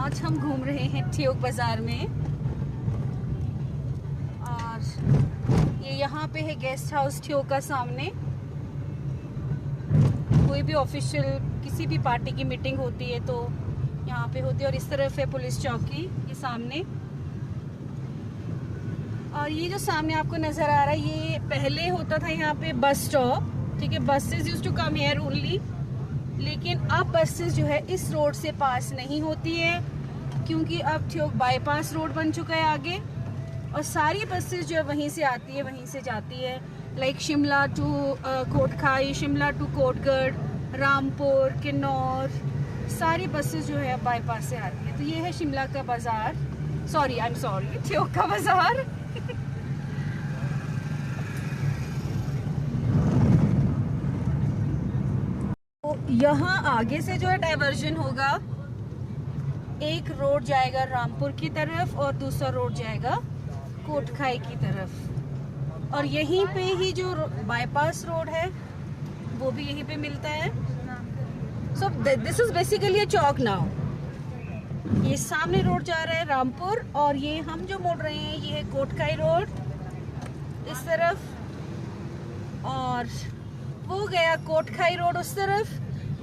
आज हम घूम रहे हैं ठियोग बाजार में और ये यहाँ पे है गेस्ट हाउस ठियोग का सामने। कोई भी ऑफिशियल किसी भी पार्टी की मीटिंग होती है तो यहाँ पे होती है। और इस तरफ है पुलिस चौकी ये सामने। और ये जो सामने आपको नजर आ रहा है ये पहले होता था यहाँ पे बस स्टॉप, ठीक है। Buses used to come here only, लेकिन अब बसेस जो है इस रोड से पास नहीं होती है क्योंकि अब ठियोग बाईपास रोड बन चुका है आगे। और सारी बसेस जो है वहीं से आती है, वहीं से जाती है। Like Shimla to Kotkhai, Shimla to Kotgarh, Rampur, Kinnaur, सारी बसेस जो है बाईपास से आती है। तो ये है शिमला का बाजार, ठियोग का बाजार। तो यहाँ आगे से जो है डाइवर्जन होगा, एक रोड जाएगा रामपुर की तरफ और दूसरा रोड जाएगा कोटखाई की तरफ। और यहीं पे ही जो बाईपास रोड है वो भी यहीं पे मिलता है। सो this is basically a Chowk now. ये सामने रोड जा रहा है रामपुर और ये हम जो मोड़ रहे हैं ये है कोटखाई रोड इस तरफ, और वो गया कोटखाई रोड उस तरफ,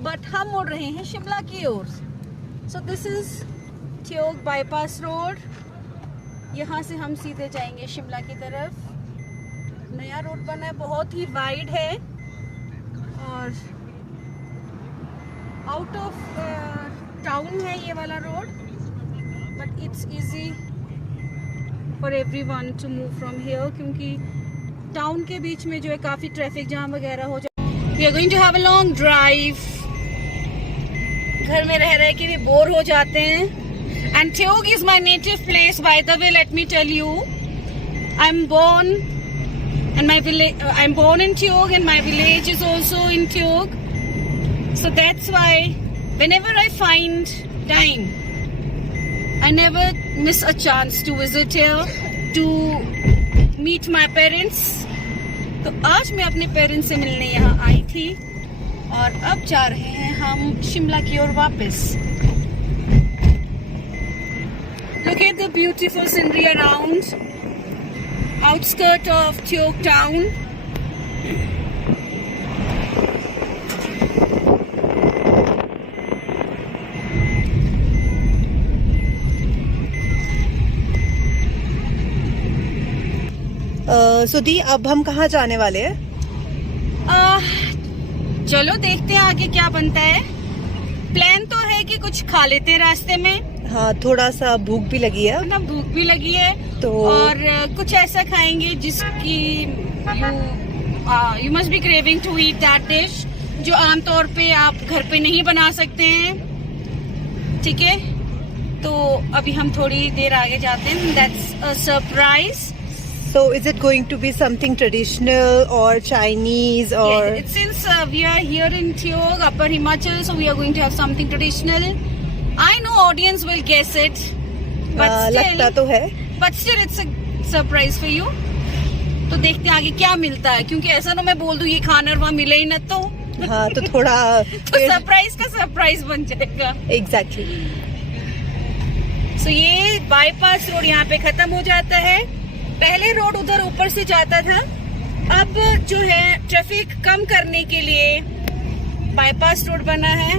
बट हम मोड़ रहे हैं शिमला की ओर। So this is Theog bypass road. यहाँ से हम सीधे जाएंगे शिमला की तरफ। नया रोड बना है, बहुत ही वाइड है और आउट ऑफ टाउन है ये वाला road, but it's easy for everyone to move from here क्योंकि टाउन के बीच में जो है काफी ट्रैफिक जाम वगैरह हो जाए। We are going to have a long drive. घर में रह रहे के भी बोर हो जाते हैं। And Theog is my native place. By the way, let me tell you, I'm born in Theog and my village is also in Theog. So that's why whenever I find time, I never miss a chance to visit here to meet my parents. तो आज मैं अपने parents से मिलने यहाँ आई थी और अब जा रहे हैं हम शिमला की ओर वापस। Look at the beautiful scenery around, outskirt of Theog town. सुधी, अब हम कहाँ जाने वाले हैं? चलो देखते हैं आगे क्या बनता है। प्लान तो है कि कुछ खा लेते हैं रास्ते में। हाँ, थोड़ा सा भूख भी लगी है ना, भूख भी लगी है तो और कुछ ऐसा खाएंगे जिसकी you must be craving to eat that dish जो आमतौर पे आप घर पे नहीं बना सकते हैं, ठीक है। तो अभी हम थोड़ी देर आगे जाते हैं। That's a surprise. So is it going to be something traditional or Chinese or? Yeah, since we are here in Theog, Upper Himachal, so we are going to have something traditional. I know audience will guess it, but still, लगता तो है। But still, it's a surprise for you. तो देखते हैं आगे क्या मिलता है, क्योंकि ऐसा ना मैं बोल दूं ये खाना और वहाँ मिले ही ना तो। हाँ, तो थोड़ा तो सरप्राइज का सरप्राइज बन जाएगा। Exactly. So ये बाईपास रोड यहाँ पे खत्म हो जाता है। पहले रोड उधर ऊपर से जाता था, अब जो है ट्रैफिक कम करने के लिए बाईपास रोड बना है।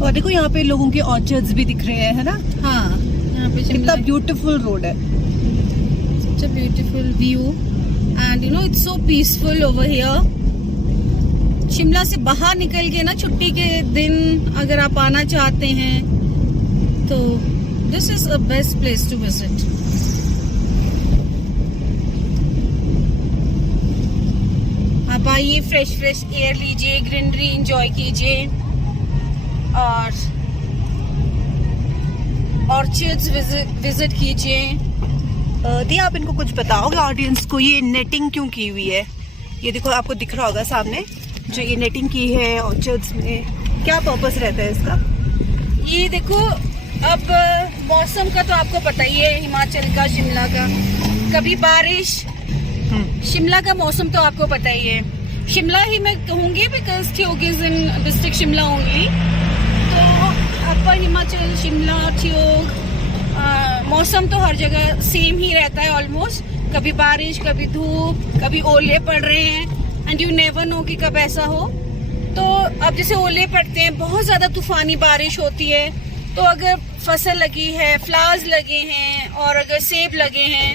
और देखो यहाँ पे लोगों के ऑर्चर्ड्स भी दिख रहे हैं, है ना? हाँ, यहाँ पे कितना ब्यूटीफुल रोड है। Such a beautiful view and you know it's so peaceful over here. Shimla से बाहर निकल के ना छुट्टी के दिन अगर आप आना चाहते हैं तो this is a best place to visit. आप आइए, फ्रेश एयर लीजिए, ग्रीनरी एंजॉय कीजिए और ऑर्चर्ड्स विजिट कीजिए। दी, आप इनको कुछ बताओगे ऑडियंस को, ये नेटिंग क्यों की हुई है? ये देखो, आपको दिख रहा होगा सामने जो ये नेटिंग की है ऑर्चर्ड्स में, क्या पर्पस रहता है इसका? ये देखो, अब मौसम का तो आपको पता ही है, हिमाचल का, शिमला का, कभी बारिश शिमला का मौसम तो आपको पता ही है, शिमला ही मैं कहूँगी because Theog is in district Shimla only. तो अपर हिमाचल, शिमला, ठियोग, मौसम तो हर जगह सेम ही रहता है ऑलमोस्ट। कभी बारिश, कभी धूप, कभी ओले पड़ रहे हैं एंड यू नेवर नो कि कब ऐसा हो। तो अब जैसे ओले पड़ते हैं, बहुत ज्यादा तूफानी बारिश होती है, तो अगर फसल लगी है, फ्लावर्स लगे हैं और अगर सेब लगे हैं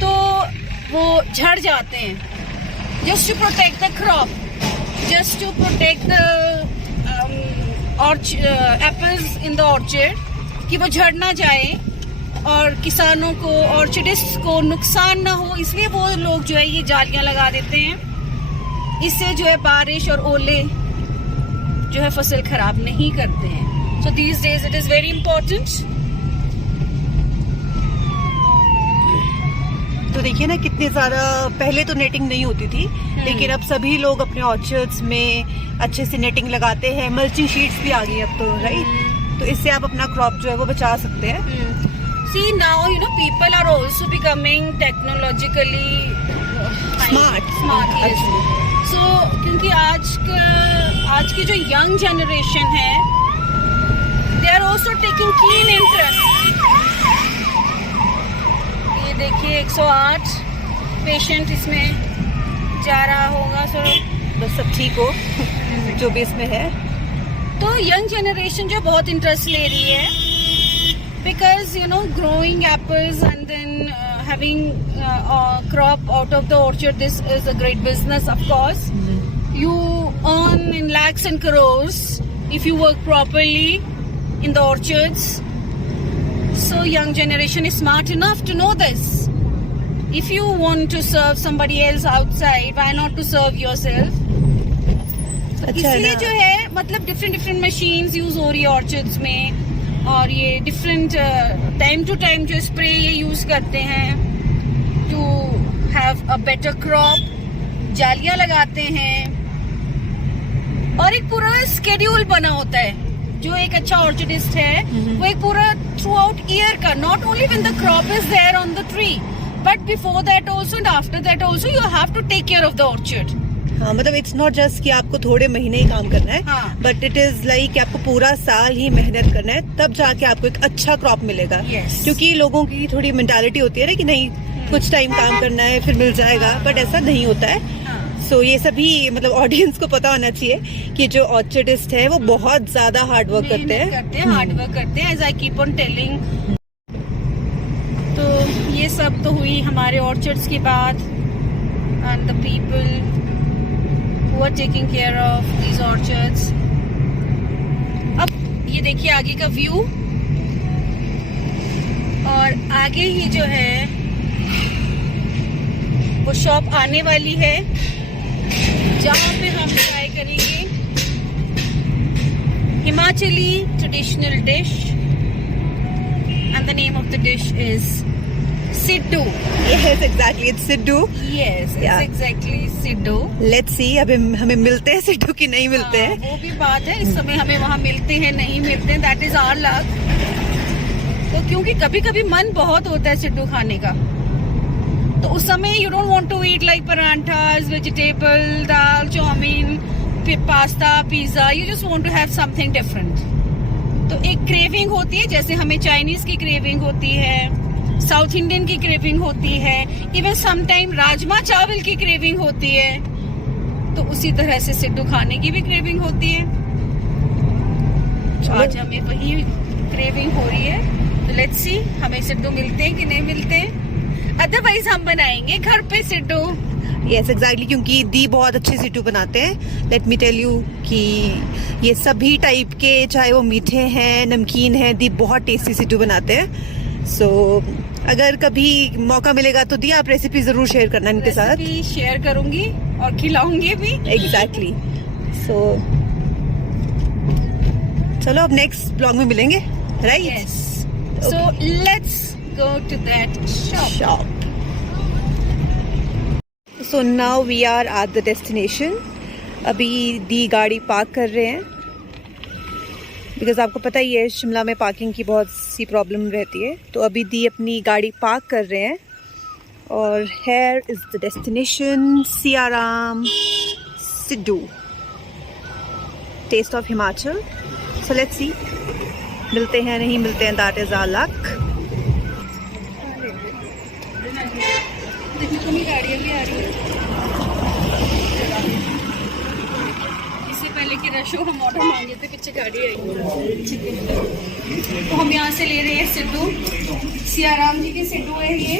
तो वो झड़ जाते हैं। Just to protect the crop, just to protect the apples in the orchard, कि वो झड़ ना जाए और किसानों को, ऑर्चर्डिस्ट को नुकसान ना हो, इसलिए वो लोग जो है ये जालियां लगा देते हैं। इससे जो है बारिश और ओले जो है फसल खराब नहीं करते हैं। So these days it is very important. तो देखिए ना कितने ज़्यादा, पहले तो नेटिंग नहीं होती थी, लेकिन अब सभी लोग अपने ऑर्चर्ड्स में अच्छे से नेटिंग लगाते हैं। मल्चिंग शीट्स भी आ गई अब तो, राइट? तो इससे आप अपना क्रॉप जो है वो बचा सकते हैं। See now, you know, people are also becoming technologically smart. Yes. So क्योंकि आज की जो यंग जनरेशन है, they are also taking keen interest. ये देखिए 108 पेशेंट इसमें जा रहा होगा, सो बस सब ठीक हो जो भी इसमें है। तो यंग जनरेशन जो बहुत इंटरेस्ट ले रही है, because you know growing apples and then having crop out of the orchard, this is a great business, of course. You earn in lakhs and crores if you work properly in the orchards. So young generation is smart enough to know this. If you want to serve somebody else outside, why not to serve yourself? इसलिए जो है मतलब different machines use हो रही है orchards में, और ये डिफरेंट टाइम टू टाइम जो स्प्रे ये यूज करते हैं to have a better crop. जालियां लगाते हैं और एक पूरा स्केड्यूल बना होता है। जो एक अच्छा ऑर्चर्डिस्ट है वो एक पूरा थ्रू आउट ईयर का, not only when the crop is there on the tree, but before that also and after that also you have to take care of the orchard. हाँ, मतलब इट्स नॉट जस्ट कि आपको थोड़े महीने ही काम करना है, बट इट इज लाइक कि आपको पूरा साल ही मेहनत करना है, तब जाके आपको एक अच्छा क्रॉप मिलेगा। क्योंकि लोगों की थोड़ी मेंटालिटी होती है ना कि नहीं कुछ टाइम काम करना है फिर मिल जाएगा, बट ऐसा नहीं होता है। सो ये सभी मतलब ऑडियंस को पता होना चाहिए कि जो ऑर्चर्डिस्ट है वो बहुत ज्यादा हार्ड वर्क करते हैं, हार्ड वर्क करते हैं, as I keep on telling. तो ये सब तो हुई हमारे ऑर्चर्ड्स की बात, and the people who are taking care of these orchards. अब ये देखिए आगे का व्यू, और आगे ही जो है वो शॉप आने वाली है जहाँ पे हम ट्राई करेंगे Himachali traditional dish, and the name of the dish is siddu. Yes, exactly, it's siddu. Yes, it's exactly siddu. Let's see, अब हमें मिलते हैं सिड्डू की नहीं मिलते हैं, वो भी बात है। इस समय हमें वहाँ मिलते हैं नहीं मिलते हैं, दैट इज आवर लक। तो क्योंकि कभी कभी मन बहुत होता है सिड्डू खाने का, तो उस समय you don't want to eat like parathas, vegetable, dal, chow mein, pasta, pizza, you just want to have something different. तो एक क्रेविंग होती है, जैसे हमें चाइनीज की क्रेविंग होती है, साउथ इंडियन की क्रेविंग होती है, इवन समटाइम राजमा चावल की क्रेविंग होती है, तो उसी तरह से सिड्डू खाने की भी क्रेविंग होती है। आज हमें वही क्रेविंग हो रही है, तो लेट्स सी हमें सिड्डू मिलते हैं कि नहीं मिलते, अदरवाइज हम बनाएंगे घर पे सिड्डू। यस एग्जैक्टली, क्योंकि दी बहुत अच्छे सिड्डू बनाते हैं। लेट मी टेल यू कि ये सभी टाइप के, चाहे वो मीठे हैं, नमकीन हैं, दी बहुत टेस्टी सिड्डू बनाते हैं। सो अगर कभी मौका मिलेगा तो दी आप रेसिपी जरूर शेयर करना इनके साथ। शेयर करूंगी और खिलाऊंगी भी। एग्जैक्टली। सो चलो अब नेक्स्ट ब्लॉग में मिलेंगे, right? Yes, so let's go to that shop. So now we are at the destination. अभी दी गाड़ी पार्क कर रहे हैं, बिकॉज आपको पता ही है शिमला में पार्किंग की बहुत सी प्रॉब्लम रहती है। तो अभी दी अपनी गाड़ी पार्क कर रहे हैं और here is the destination, Siaram Sidhu, taste of Himachal. So let's see, मिलते हैं नहीं मिलते हैं, that is our luck. गाड़ियाँ भी आ रही है, इससे पहले कि रश हो हम ऑर्डर मांगे थे, पीछे गाड़ी आई। ठीक है, तो हम यहाँ से ले रहे हैं सिद्धू, सियाराम जी के सिद्धू है ये।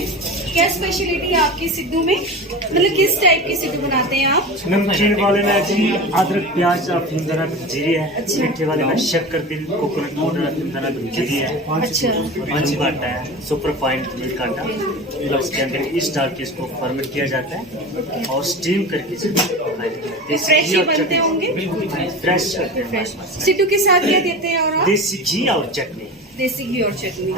क्या स्पेशलिटी है आपकी सिद्धू में, मतलब किस टाइप की सिद्धू बनाते हैं आप? नमकीन वाले में जी अदरक प्याज अफीम दाना जीरी है। मीठे वाले में शक्कर तिल कोकोनट पाउडर अफीम दाना जीरी है। अच्छा, मंची काटा है, सुपर फाइन मिल्क काटा, मतलब उसके अंदर ईस्ट डाल के इसको फर्मेंट किया जाता है और स्टीम करके फ्रेश ही बनते होंगे, फ्रेश सिद्धू के साथ क्या देते हैं? और आप देसी घी और चटनी, देसी घी और चटनी।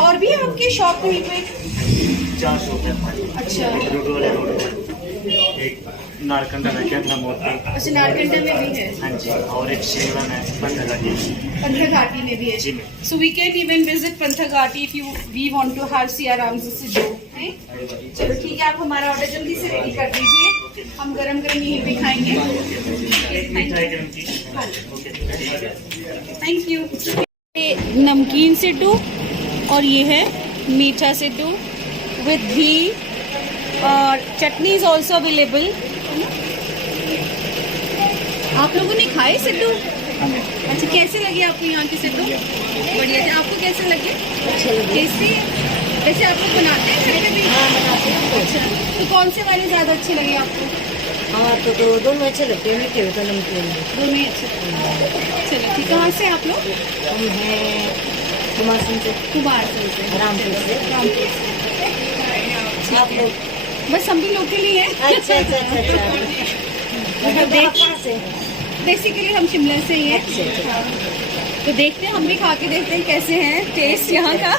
और भी आपके शॉप कहीं पे? 4 शॉप है हमारी। अच्छा, रोड वाले रोड पर एक नारकंडा में क्या था मोती। अच्छा, नारकंडा में भी है। हाँ जी, और एक शिमला में पंथघाटी। पंथघाटी में भी है। जी में। So we can even visit पंथघाटी if we want to have Siyaram Sidhu. चलो ठीक है, आप हमारा ऑर्डर जल्दी से रेडी कर दीजिए, हम गरम गरम यहीं पे खाएंगे। Thank you. ये नमकीन सिद्धू और ये है मीठा सिद्धू विद घी और चटनी इज ऑल्सो अवेलेबल। आप लोगों ने खाए सिद्धू? अच्छा, कैसे लगे आपको यहाँ के सिद्धू? बढ़िया थे। आपको कैसे लगे? टेस्टी वैसे आप लोग बनाते हैं घर में भी? हाँ, बनाते हैं। अच्छा, तो कौन से वाले ज़्यादा अच्छे लगे आपको? हाँ, तो दोनों अच्छे लगते हैं, मीठे होते हैं, नमकीन भी। दोनों ही अच्छे लगे। चलिए ठीक, कहाँ से आप लोग? हम हैं कुमारसैन से, कुमार से, रामपुर से। रामपुर से। आप लोग? बस हम भी लोकल ही हैं। अच्छा अच्छा अच्छा अच्छा। मतलब देख, कहाँ से? बेसिकली हम शिमला से ही हैं। अच्छा, अच्छा। तो देखते हैं, हम भी खा के देखते हैं कैसे हैं टेस्ट यहाँ का।